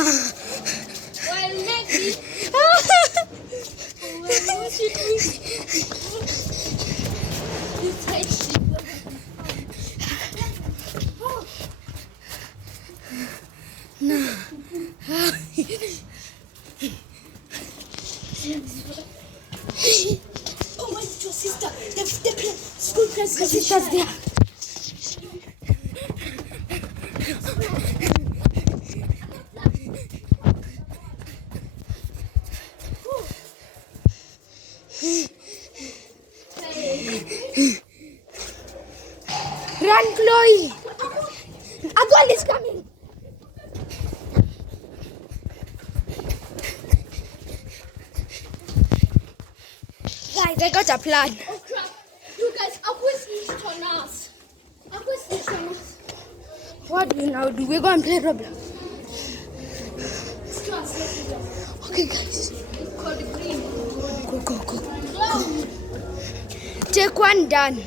Well, next. Oh, my sister. The school president. Sister's there. Run, Chloe! Adwal is coming! Guys, I got a plan. Oh, crap. You guys, Aqua's snitched on us. Aqua's snitched on us. What do we now do? We're going to play Roblox. Let's go. Okay, guys. Code green. Go, go, go. Go. Take one, done.